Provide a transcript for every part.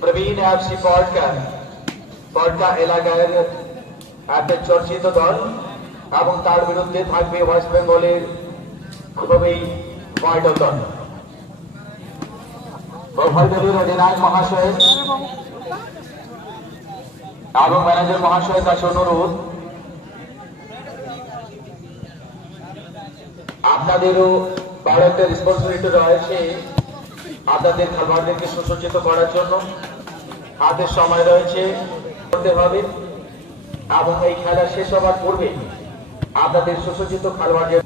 প্রবীণ FC পডকা এলাকার একটা চর্চিত দল এবং তার বিরুদ্ধে থাকবে ওয়েস্ট বেঙ্গলের খুবই ভাইটাল দল। উভয়দলীয় অধিনায়ক মহাশয় এবং ম্যানেজার মহাশয়ের কাছে অনুরোধ, আপনাদেরও বড় একটা রেসপন্সিবিলিটি রয়েছে আপনাদের খেলোয়াড়দেরকে সুসজ্জিত করার জন্য। হাতে সময় রয়েছে, করতে হবে এবং এই খেলা শেষ হওয়ার পূর্বে আপনাদের সুসজ্জিত খেলোয়াড়দের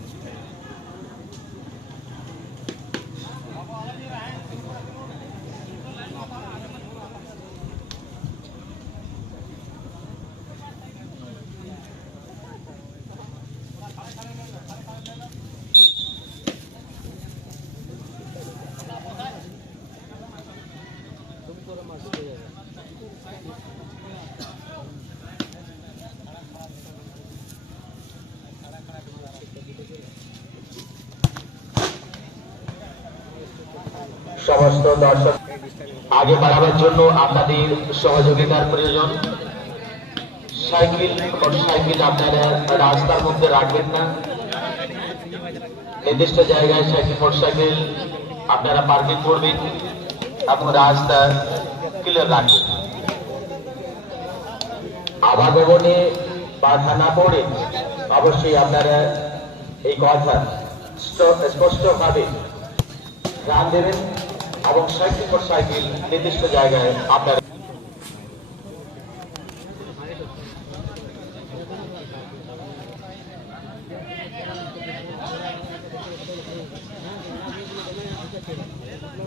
সমস্ত দর্শক আগে বাড়াবার জন্য আপনাদের সহযোগিতার প্রয়োজন। সাইকেল আপনারা রাস্তার মধ্যে রাখবেন না, নির্দিষ্ট জায়গায় মোটরসাইকেল আপনারা পার্কিং করবেন এবং রাস্তা ক্লিয়ার রাখবেন। আবাগমনে বাধা না পড়ে অবশ্যই আপনারা এই কথা স্পষ্টভাবে ধ্যান দেবেন এবং সাইকেল নির্দিষ্ট জায়গায় আপনারা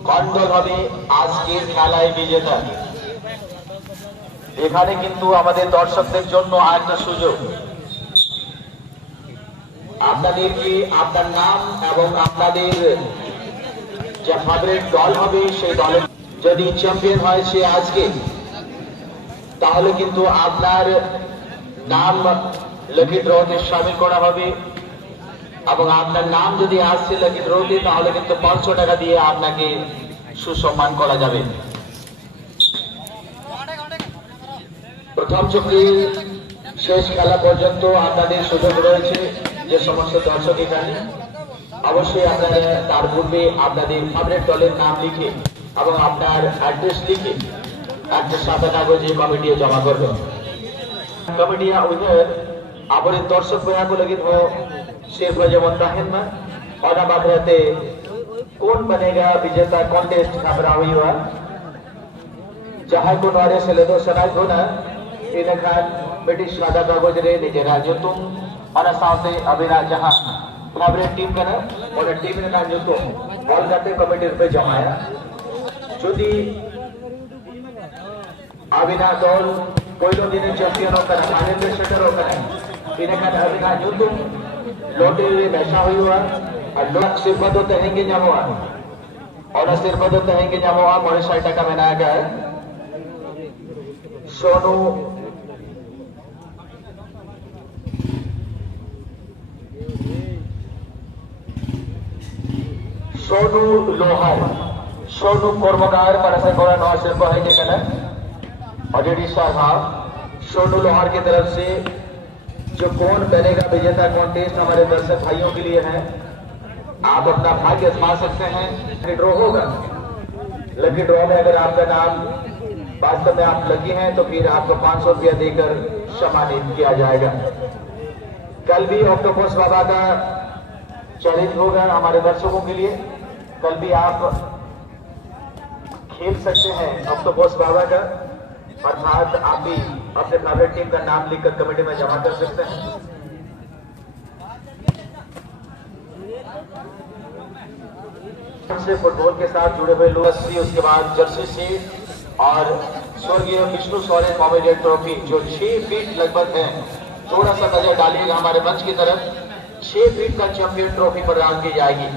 কন্ডল হবে আজকের খেলায় বিজেতা। এখানে কিন্তু আমাদের দর্শকদের জন্য আরেকটা সুযোগ, আপনাদেরকে আপনার নাম এবং আপনাদের যে ফেভারিট দল হবে সেই দলের যদি চ্যাম্পিয়ন হয় সে আজকে, তাহলে কিন্তু আপনার নাম লাকি ড্রতে শামিল করা হবে এবং আপনার নাম যদি আসছে লাকি ড্রতে তাহলে কিন্তু 500 টাকা দিয়ে আপনাকে সুসম্মান করা যাবে। প্রথম চক্রের শেষ খেলা পর্যন্ত আপনাদের সুযোগ রয়েছে। যে সমস্ত দর্শক এখানে অবশ্যই আপনারা তার পূর্বে আপনাদের ফেভারিট দলের নাম লিখে এবং আপনার অ্যাড্রেস লিখে একটা সাদা কাগজে কমিটি에 জমা করবেন। কমিটিया उधर अपने दर्शक भैया को लगे हो सिर्फ जमन रहना और अब रहते कौन बनेगा विजेता कॉन्टेस्ट खबरा हुई हुआ जहां को नारे से ले दो सराय हो ना इन खान ब्रिटिश सादा कागज रे निजे राज्य तुम और साथे अभिना जहां फेवरेट टीम का ना और टीम ने नाम जो तो बॉल करते कमिटी पे जमाया যদি अभिना दल पहले दिन चैंपियन होकर आनंद सेटर होकर इनखान अभिना युद्ध लोटे बैसा हुआ और लोग सिरपद तहेंगे जमवा और सिरपद तहेंगे जमवा मोरे 60 টাকা बनाया गया सोनू सोनू लोहार सोनू कर्मकार परसे कोरा नौ शिल्प है के कना ऑडिटी साहब सोनू लोहार की तरफ से जो कौन बनेगा विजेता कॉन्टेस्ट हमारे दर्शक भाइयों के लिए है। आप अपना भाग्य आजमा सकते हैं। ड्रॉ होगा, लकी ड्रॉ में अगर आपका नाम वास्तव में आप लकी हैं तो फिर आपको 500 रुपया देकर सम्मानित किया जाएगा। कल भी ऑक्टोपस बाबा का चैलेंज होगा हमारे दर्शकों के लिए। कल भी आप खेल सकते हैं ऑक्टोपस बाबा का, अर्थात आप भी अपने फेवरेट टीम का नाम लिखकर कमेटी में जमा कर सकते हैं। से फुटबॉल के साथ जुड़े हुए लोग उसके बाद जर्सी सीट और स्वर्गीय विष्णु सोरेन मेमोरियल ट्रॉफी जो 6 फीट लगभग है। थोड़ा सा नजर डालिएगा हमारे मंच की तरफ। 6 फीट का चैंपियन ट्रॉफी प्रदान की जाएगी।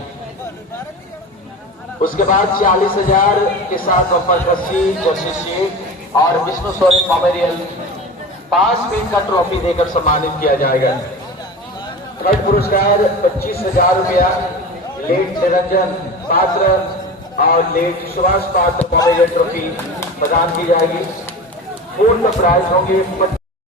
उसके बाद 40,000 के साथ बम्पर रस्सी कोशिश शेख और विष्णु सोरेन मेमोरियल 5 फीट का ट्रॉफी देकर सम्मानित किया जाएगा। थर्ड पुरस्कार 25,000 रुपया लेट निरंजन पात्र और लेट सुभाष पात्र मेमोरियल ट्रॉफी प्रदान की जाएगी। फोर्थ प्राइज होंगे